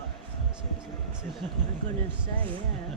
I'm gonna say, yeah.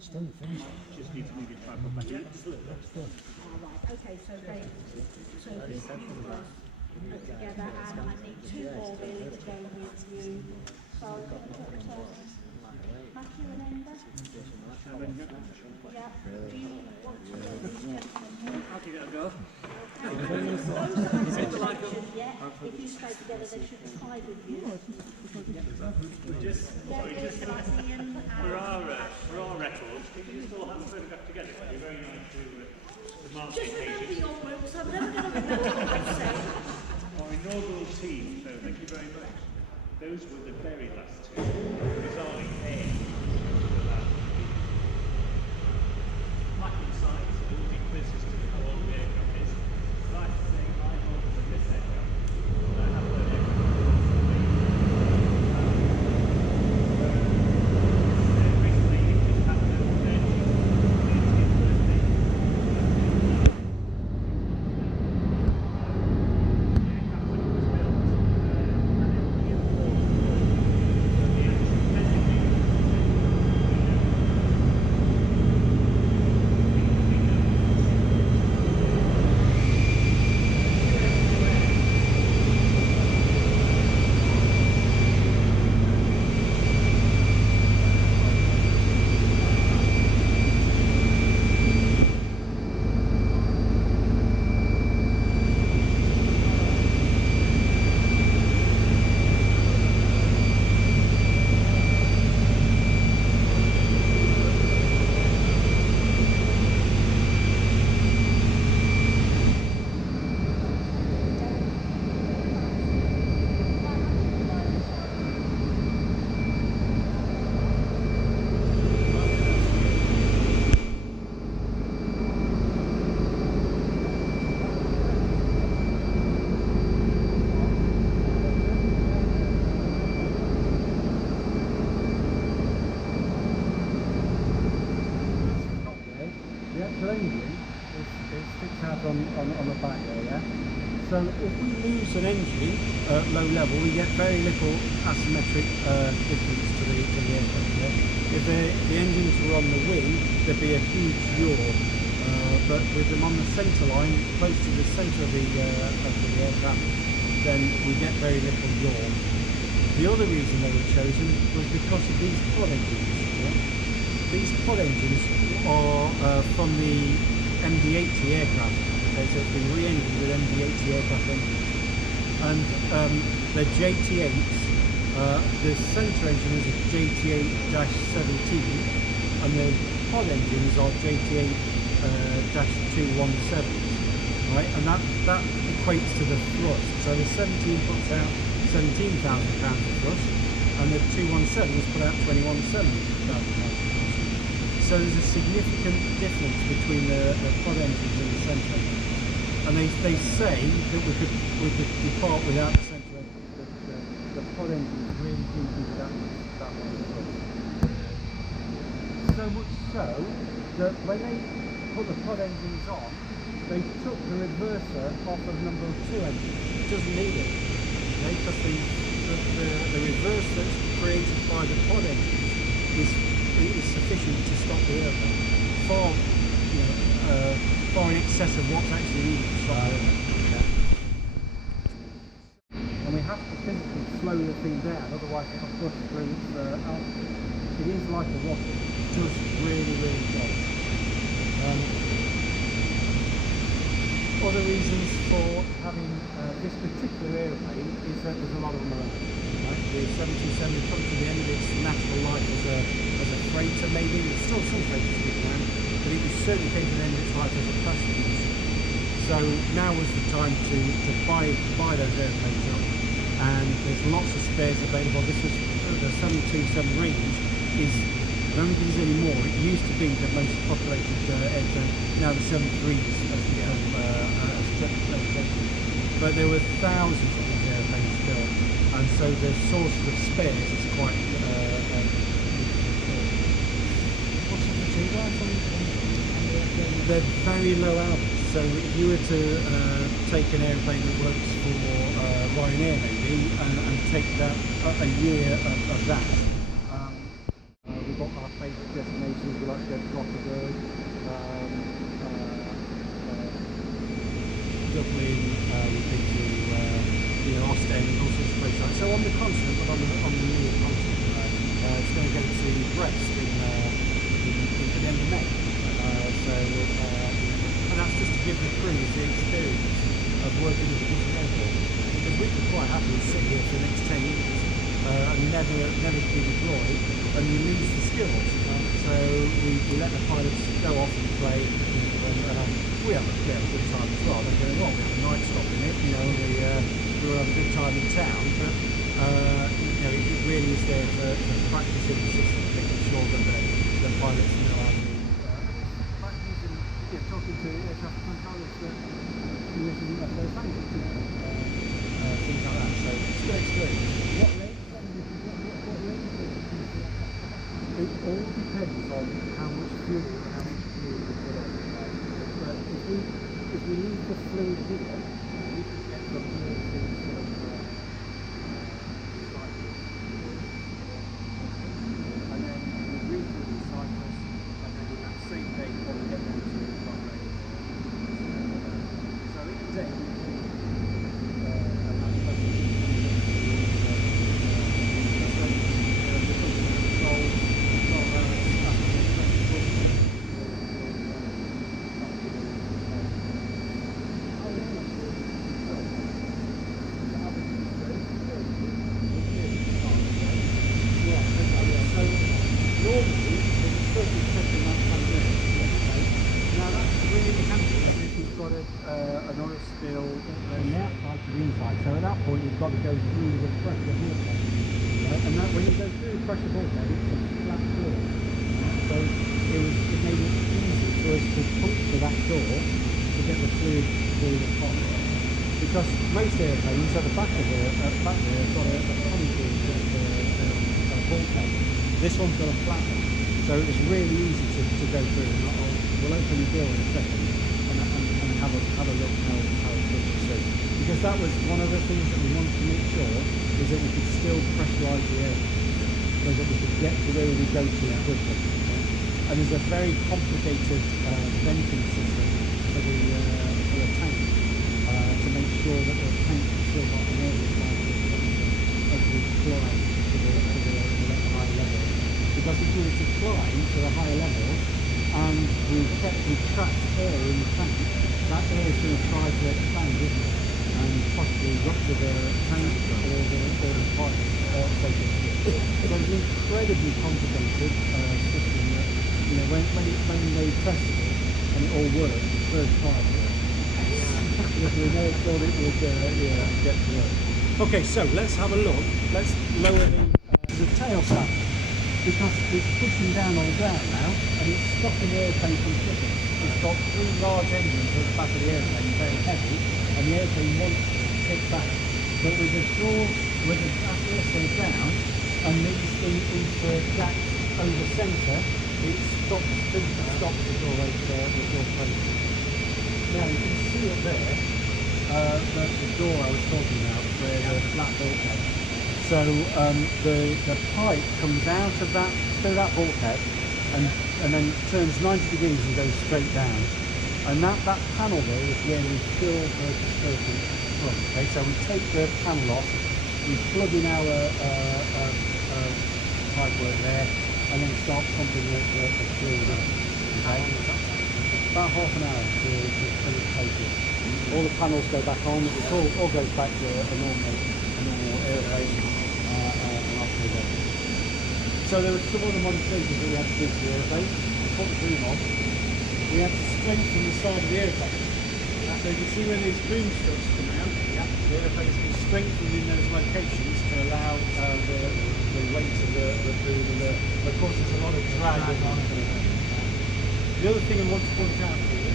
Still finished. Just need to move it back up. Yeah, just a little bit. Right, okay, so they, so this you guys put together, and I need 2 more really to go with you. So I'm going to put Matthew and Enda. Yeah. Do you want to go these gentlemen? I'll give it a go. Okay. Those that haven't mentioned yet, if you stay together, they should tie with you. For our records, can you just all have a photograph together? It'd be very nice to mark the Just remember occasion. your roots, I'm never going to remember what I said. Our inaugural team, so thank you very much. Those were the very last two. Bizarrely, black inside, so it will be quizzes to how old the aircraft is. Right to say, I'm older than this aircraft. I have no aircraft. Recently, it just happened at 30th birthday. The aircraft, when it was built, landing at low level, we get very little asymmetric difference to the aircraft. Yeah? If the engines were on the wing, there'd be a huge yaw, but with them on the centre line, close to the centre of the aircraft, then we get very little yaw. The other reason they were chosen was because of these pod engines. Yeah? These pod engines are from the MD-80 aircraft. Okay, so it's been re-engined with MD-80 aircraft engines. And the JT8s, the centre engine is a JT8-17, and the pod engines are JT8-217, right? And that equates to the thrust. So the 17 puts out 17,000 pounds of thrust, and the 217s put out 21,700 pounds. So there's a significant difference between the pod engines and the centre engines. And they say that we could depart without the centre engine, but the pod engines really do give that one. So much so that when they put the pod engines on, they took the reverser off of number 2 engine. It doesn't need it, okay? Because the reverse that's created by the pod engines is sufficient to stop the airplane, far in excess of what's actually needed to stop the airplane. And we have to physically slow the thing down, otherwise it'll push through its altitude. It is like a rocket, it does really go. Other reasons for having this particular airplane is that there's a lot of them around. Right? The 727 comes to the end of its natural life as a freighter, maybe. There's still some freighters sticking around, but it certainly came to the end of its life as a passenger ship. So now was the time to buy those airplanes up, and there's lots of spares available. This was the 727 range is. I don't think it is anymore. It used to be the most populated airplane. Now the 73s has become but there were thousands of these airplanes built, and so the source of spares is quite what's the fatigue like? They're very low hours. So if you were to take an airplane that works for Ryanair maybe and take that a year of that. We've got our favourite destinations. We like to go to Cockpit, Dublin, we've been to Ostend and all sorts of places. So on the continent, but on the near continent, it's going to go to Brest in the end of May. And that's just to give the crews the experience of working with a different airport. Because we could quite happily sit here for the next 10 years and never be deployed, and you lose the skills. So we let the pilots go off and play, and we have a good time as well. Don't get me wrong, we have a night stop in it, we will have a good time in town, but it really is there for practicing the system, making sure that the pilots know how to like using, talking to air traffic controllers that using their language, things like that. So it's a good experience. It all depends on how much fuel and how much fluid we put on. But if we leave the fluid here, we can get the fluid things sort of cycle. And then we refill the cycles, and then in that same day when we get down to the rate. So in a day we can another spill on the outside to the inside. So at that point you've got to go through the pressure vortex. And that when you go through the pressure vortex, it's a flat door. So it made it easy for us to puncture that door to get the fluid through the top. Because most airplanes at the back of there have got a honeycomb vortex. This one's got a flat one. So it's really easy to go through. And we'll open the door in a second and have a look how it looks. So you because that was one of the things that we wanted to make sure is that we could still pressurise the air so that we could get to where we go to quickly. And there's a very complicated venting system for the tank to make sure that the tank has still got an air supply as we climb to the higher level. Because if we were to climb to the higher level and we trapped air in the tank, that air is going to try to expand, isn't it? And possibly rupture the tank or the pipes. So it's an incredibly complicated system that, you know, when they tested it and it all worked the first time, we never thought it would get to work. Okay, so let's have a look. Let's lower the tail stack, because it's pushing down on the ground now and it's stopping the airplane from flipping. It's got 3 large engines at the back of the airplane, very heavy, and the airplane wants to tip back. But with the door, with the airplane down and these jacks over centre, it stops it all right there with your plate. Now you can see it there, the door I was talking about, where the flat bulkhead. So the pipe comes out of that bulkhead and then turns 90 degrees and goes straight down. And that panel there is where we fill the circuit from. Okay, so we take the panel off, we plug in our pipework there, and then start pumping the fluid in. Okay? About half an hour to finish paper. All the panels go back on, it all goes back to a normal airplane, and off we go. So there were some other modifications that we had to do to the airplane. To put the boom on, we had to strengthen the side of the airplane. So you can see where these boom struts come out. Yeah. The airplane's been strengthened in those locations to allow the weight of the boom, and of course there's a lot of drag on it. The other thing I want to point out to you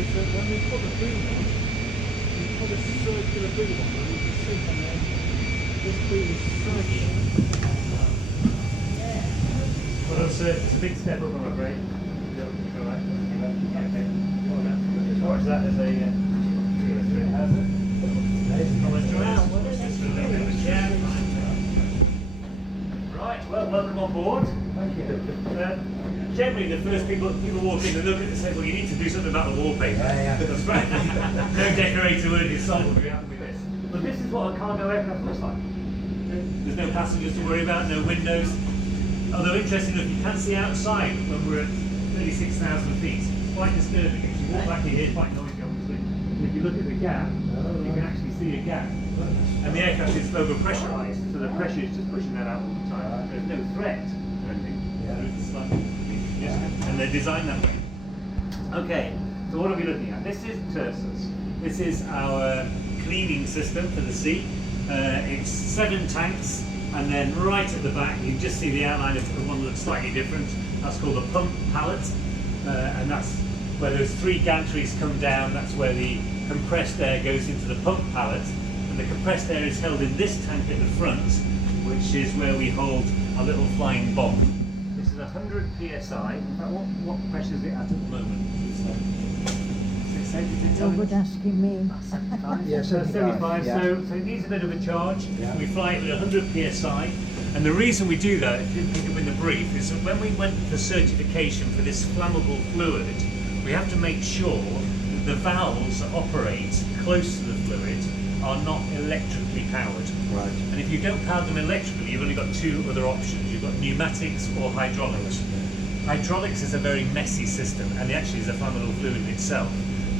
is that when we put the boom on, we put a circular boom on, and you can see on there, this boom is circular. Well, it's a big step up, I'm afraid. Alright. Okay. Watch that as a Right, well, welcome on board. Thank you. Generally, the first people walk in and look at it and say, well, you need to do something about the wallpaper. That's right. No decorator would be sold will be happy with this. But this is what a cargo aircraft looks like. There's no passengers to worry about, no windows. Although interesting enough, you can see outside when we're at 36,000 feet. It's quite disturbing. If you walk back here, it's quite noisy, obviously. And if you look at the gap, you can actually see a gap. And the aircraft is overpressurized, so the pressure is just pushing that out all the time. There's no threat or anything. And they're designed that way. Okay, so what are we looking at? This is TERSUS. This is our cleaning system for the sea. It's 7 tanks, and then right at the back you just see the outline of the one that looks slightly different. That's called a pump pallet, and that's where those 3 gantries come down. That's where the compressed air goes into the pump pallet, and the compressed air is held in this tank at the front, which is where we hold a little flying bomb. This is 100 psi. In fact, what pressure is it at the moment? You're asking me. Yeah, 75. Yeah. So it needs a bit of a charge. Yeah. We fly it with 100 psi, and the reason we do that, if you didn't pick up in the brief, is that when we went for certification for this flammable fluid, we have to make sure that the valves that operate close to the fluid are not electrically powered. Right. And if you don't power them electrically, you've only got 2 other options. You've got pneumatics or hydraulics. Hydraulics is a very messy system, and it actually is a flammable fluid in itself.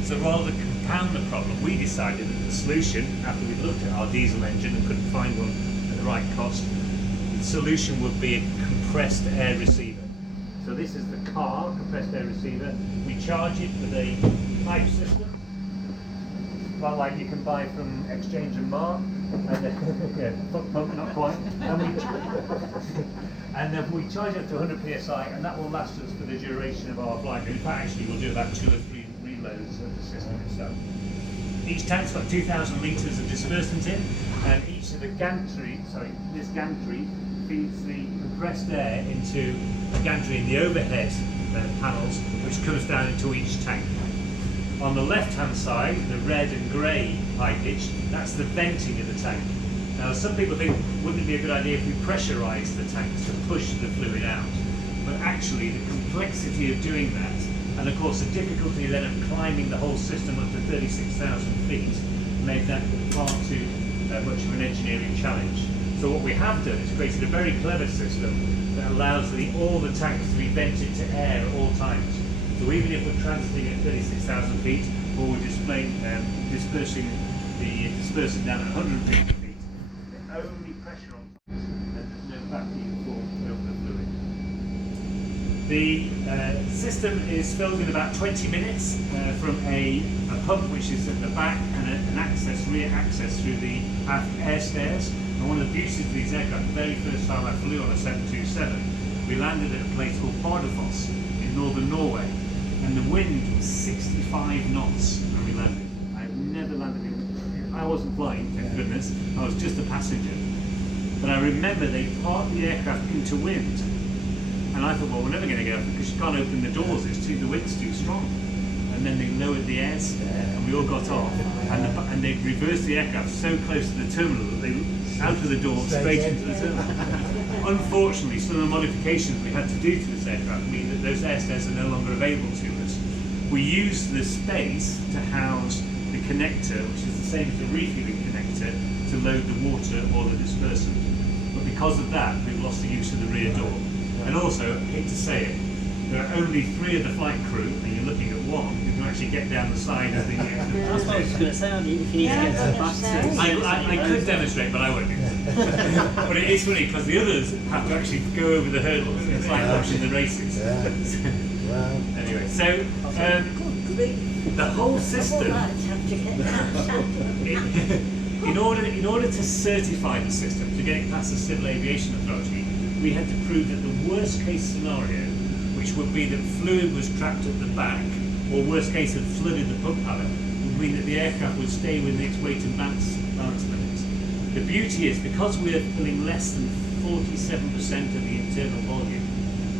So rather than compound the problem, we decided that the solution, after we looked at our diesel engine and couldn't find one at the right cost, the solution would be a compressed air receiver. So this is the car compressed air receiver. We charge it with a pipe system, well, like you can buy from Exchange and Mark, and yeah, pump, not quite. And then we charge it to 100 psi, and that will last us for the duration of our flight. In fact, actually, we'll do about 2 or 3 reloads of the system itself. Each tank's got 2,000 litres of dispersant in, and each of the gantry, this gantry feeds the compressed air into a gantry in the overhead panels, which comes down into each tank. On the left-hand side, the red and grey high pitch, that's the venting of the tank. Now some people think, wouldn't it be a good idea if we pressurise the tanks to push the fluid out? But actually the complexity of doing that, and of course the difficulty then of climbing the whole system up to 36,000 feet, made that far too much of an engineering challenge. So what we have done is created a very clever system that allows all the tanks to be vented to air at all times. So even if we're transiting at 36,000 feet, or we're dispersing down at 150 feet, the only pressure on and there's no vacuum for the fluid. The system is filled in about 20 minutes from a pump which is at the back and an rear access through the aft air stairs. And one of the beauties of these aircraft, the very first time I flew on a 727, we landed at a place called Bardufoss in northern Norway, and the wind was 65 knots when we landed. I've never landed I wasn't flying, thank goodness, I was just a passenger. But I remember they parked the aircraft into wind, and I thought, well, we're never going to get up because you can't open the doors, the wind's too strong. And then they lowered the air stair and we all got off, and they reversed the aircraft so close to the terminal that they out of the door straight into the terminal. Unfortunately, some of the modifications we had to do to this aircraft mean that those air stairs are no longer available to us. We used the space to house the connector, which is the same as the refueling connector, to load the water or the dispersant. But because of that, we've lost the use of the rear door. And also, I hate to say it, there are only 3 of the flight crew, and you're looking at 1 who can actually get down the side of the That's what I was going to say, if you need to get to the back stairs. I could demonstrate, but I won't do that. But it is funny because the others have to actually go over the hurdles. It's like watching the races. Anyway, so the whole system, in order to certify the system, to get it past the Civil Aviation Authority, we had to prove that the worst case scenario, which would be that fluid was trapped at the back, or worst case had flooded the pump pallet, would mean that the aircraft would stay within its weight and balance limits. The beauty is, because we are filling less than 47% of the internal volume,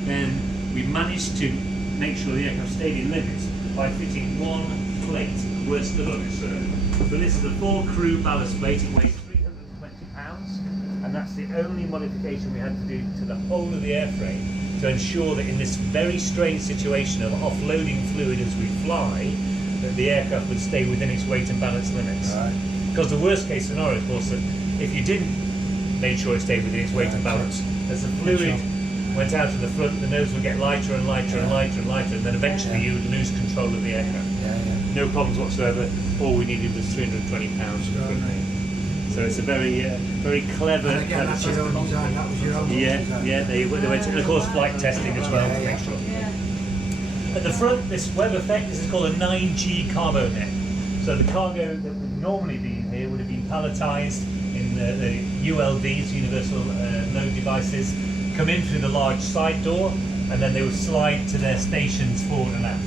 then we managed to make sure the aircraft stayed in limits by fitting 1 plate. We're still on it, sir. So this is a 4-crew ballast plate. It weighs 320 pounds, and that's the only modification we had to do to the whole of the airframe to ensure that in this very strange situation of offloading fluid as we fly, that the aircraft would stay within its weight and balance limits. Right. Because the worst case scenario, of course, that if you didn't make sure it stayed within its weight and balance, as the fluid went out of the front, the nose would get lighter and lighter and lighter and lighter, and then eventually you would lose control of the aircraft. No problems whatsoever. All we needed was 320 pounds. So it's a very, very clever. And again, that's your own design. That was your own design. They went to, and of course, flight testing as well to make sure. At the front, this web effect, this is called a 9G cargo net. So the cargo that would normally be in here would have been palletized in the ULDs, Universal Load Devices, come in through the large side door, and then they would slide to their stations forward and aft.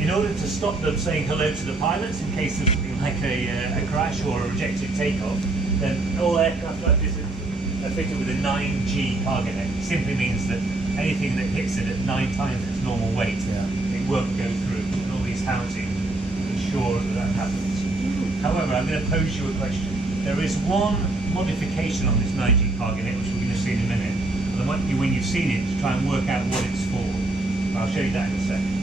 In order to stop them saying hello to the pilots in case of something like a crash or a rejected takeoff, then all aircraft like this are fitted with a 9G cargo net. It simply means that anything that hits it at 9 times its normal weight, it won't go through, and all these housing ensure that happens. However, I'm going to pose you a question. There is one modification on this 9G cargo net, which we're going to see in a minute. And there might be when you've seen it to try and work out what it's for. I'll show you that in a second.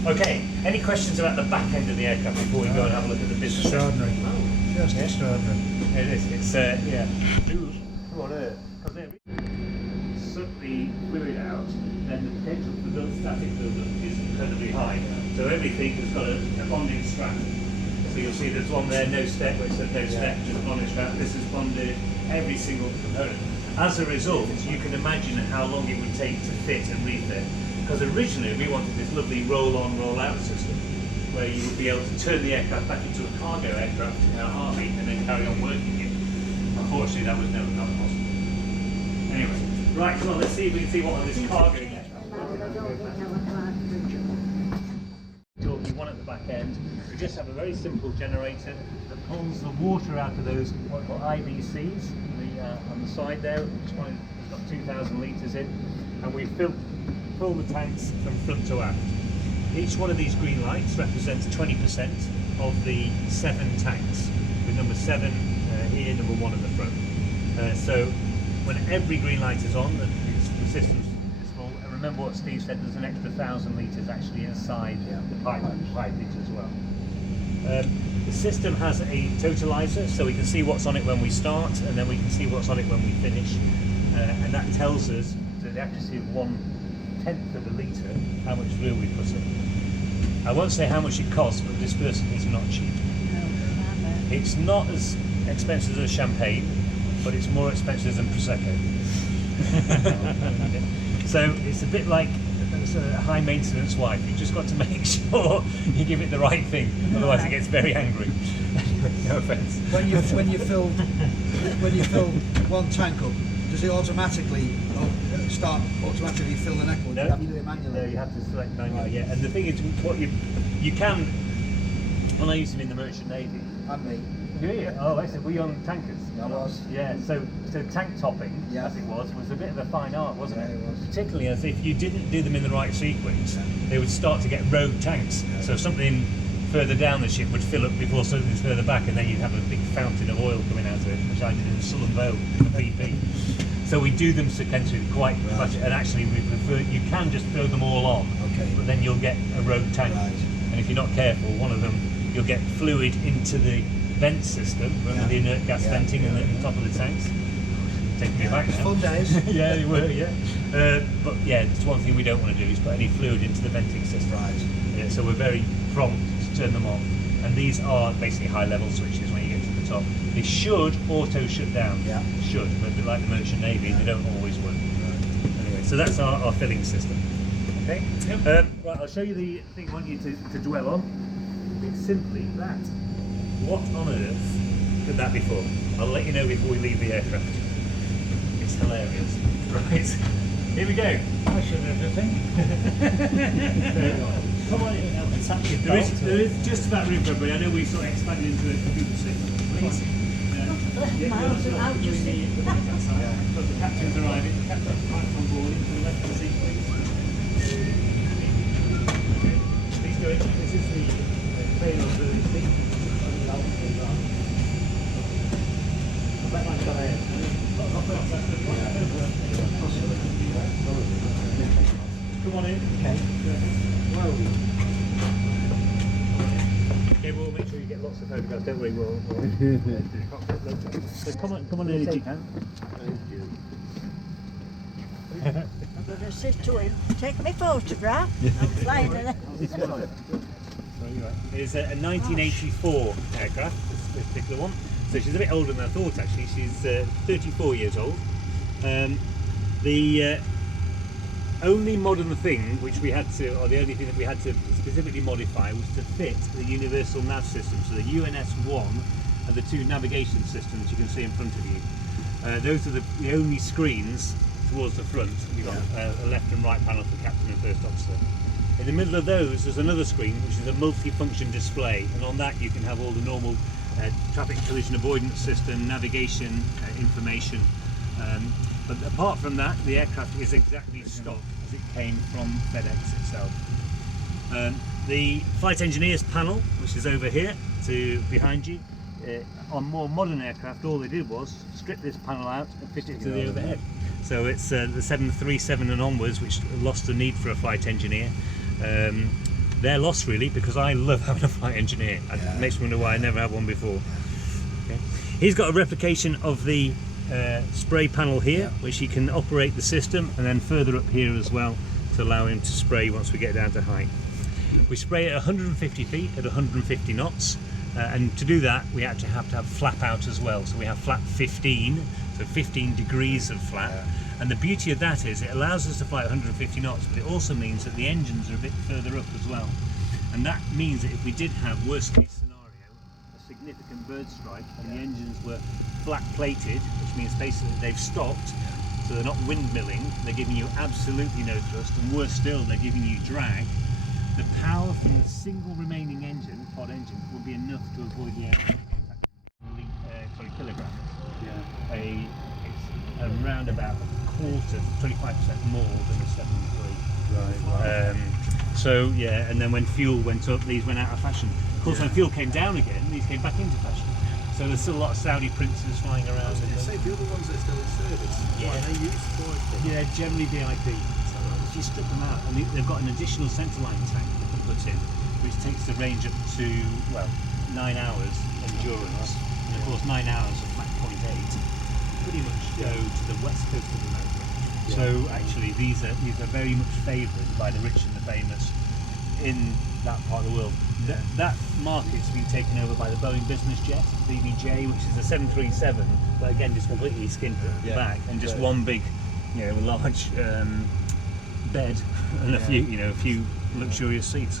Okay, any questions about the back end of the aircraft before we go and have a look at the business? Extraordinary. Just extraordinary. It is. It's yeah. Go on there. Because they suck the fluid out, then the potential for static buildup is incredibly high. So everything has got a bonding strap. So you'll see there's one there, no step, where it says no step, just a bonding strap. This is bonded every single component. As a result, you can imagine how long it would take to fit and refit. Because originally we wanted this lovely roll-on, roll-out system where you would be able to turn the aircraft back into a cargo aircraft in a heartbeat and then carry on working it. Unfortunately, that was never not possible. Anyway, right, come on, let's see if we can see what on this cargo aircraft. Talking one at the back end, we just have a very simple generator that pulls the water out of those what are called IBCs on the side there, which one has got 2,000 litres in, and we fill the tanks from front to aft. Each one of these green lights represents 20%, of the 7 tanks, with number 7 here, number 1 at the front. So when every green light is on, the system is full. And remember what Steve said, there's an extra 1,000 litres actually inside the pipage as well. The system has a totalizer, so we can see what's on it when we start, and then we can see what's on it when we finish, and that tells us, to the accuracy of 1/10 of a litre, how much fuel we put in. I won't say how much it costs, but dispersant is not cheap. It's not as expensive as champagne, but it's more expensive than Prosecco. So it's a bit like a high maintenance wife. You've just got to make sure you give it the right thing, otherwise it gets very angry. No offence. When you fill one tank up, does it automatically automatically fill the neck, or do you have to do it manually? No, you have to select manually. Yeah, and the thing is, what you can. When I used to be in the Merchant Navy. And me. Yeah. Oh, I said, were you on tankers? I was. Yeah. So tank topping, as it was a bit of a fine art, wasn't it? It was. Particularly as if you didn't do them in the right sequence, they would start to get rogue tanks. So something further down the ship would fill up before something's further back, and then you'd have a big fountain of oil coming out of it, which I did in Sullen Vale, BP. So we do them sequentially quite much, and actually we prefer, you can just throw them all on, but then you'll get a rogue tank. And if you're not careful, one of them, you'll get fluid into the vent system, the inert gas venting in the top of the tanks. Taking me back now. Fun days. Yeah, they were, yeah. But yeah, it's one thing we don't want to do is put any fluid into the venting system. Yeah, so we're very prompt to turn them off. And these are basically high level switches when you get to the top. They should auto shut down. Yeah. Should, but a bit like the Merchant Navy, they don't always work. Anyway, so that's our filling system. Okay? Right, I'll show you the thing I want you to dwell on. It's simply that. What on earth could that be for? I'll let you know before we leave the aircraft. It's hilarious. Right, here we go. I should have everything. Come on in. There is just about room for everybody. I know we've sort of expanded into a computer system. Please. Miles out, you see. The captain's arriving. The captain's right on board into the left of the seat, please. Okay. Please go in. This is the tail of the seat. Come on in. Okay. Okay, we'll make sure you get lots of photographs. Don't worry, we'll so come on in if you can. Thank you. I'm going to sit to him. Take my photograph. I'm flying in it. It's a 1984 aircraft, this particular one. So she's a bit older than I thought actually. She's 34 years old. The only modern thing which we had to, or the only thing that we had to specifically modify was to fit the universal nav system. So the UNS-1 and the 2 navigation systems you can see in front of you. Those are the only screens towards the front. We've got a left and right panel for captain and first officer. In the middle of those there's another screen which is a multi-function display, and on that you can have all the normal traffic collision avoidance system, navigation information. But apart from that, the aircraft is exactly stock as it came from FedEx itself. The flight engineers panel, which is over here to behind you, on more modern aircraft, all they did was strip this panel out and fit it to the overhead. So it's the 737 and onwards which lost the need for a flight engineer. Their loss really, because I love having a flight engineer. It makes me wonder why I never had one before. Okay. He's got a replication of the spray panel here, which he can operate the system, and then further up here as well to allow him to spray once we get down to height. We spray at 150 feet at 150 knots, and to do that we have to have flap out as well. So we have flap 15, so 15 degrees of flap. And the beauty of that is it allows us to fly at 150 knots, but it also means that the engines are a bit further up as well. And that means that if we did have worst case scenario, a significant bird strike, and the engines were flat plated, which means basically they've stopped, so they're not windmilling, they're giving you absolutely no thrust, and worse still, they're giving you drag. The power from the single remaining engine, pod engine, will be enough to avoid the aircraft. Kilograms. It's around about a quarter, 25% more than a 7.3. Right. So yeah, and then when fuel went up, these went out of fashion. Of course, when fuel came down again, these came back into fashion. So there's still a lot of Saudi princes flying around. Say the other ones that are still in service. Yeah. What are they used for? Yeah, generally VIP. So if you strip them out, and they've got an additional centerline tank they can put in, which takes the range up to, well, 9 hours endurance. And of course 9 hours of Mach 0.8 pretty much go to the west coast of America. So actually these are very much favoured by the rich and the famous in that part of the world. That market's been taken over by the Boeing business jet, BBJ, which is a 737, but again just completely skinned at the back and just one big, large bed and a few luxurious seats.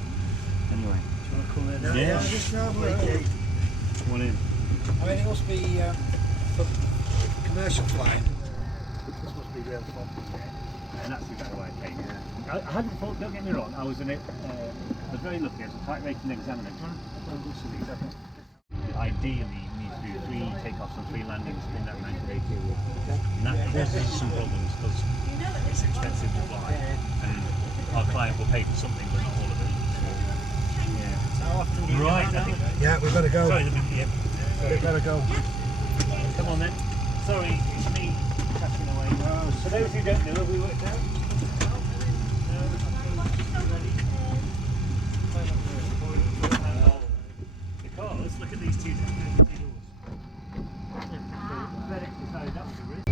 Anyway. Do you want to come in now? Yeah. Just okay. Come on in. I mean, it must be for commercial flying. This must be real fun. And that's exactly why I came here. I hadn't thought, don't get me wrong, I was very lucky as a type rating examiner. Do you want to go through these? Ideally, you need to do 3 takeoffs and 3 landings in that 90-day period. And that causes some problems because it's expensive to fly. And our client will pay for something, but not all of it. How often do you Right, go I think. Yeah, we've got to go. Sorry, We better go. Come on then. Sorry, it's me catching away. For those who don't know, have we worked out? Because look at these two doors. Sorry, that was a risk.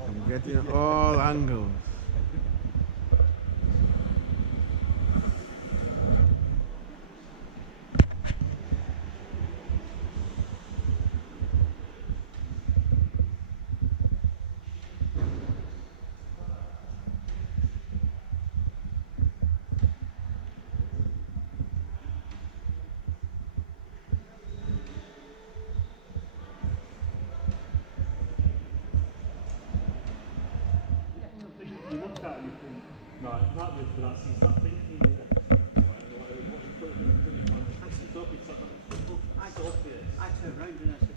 I'm getting all angles. You looked at it and you think, right, that was for that seat, that thing, I turned round and I said,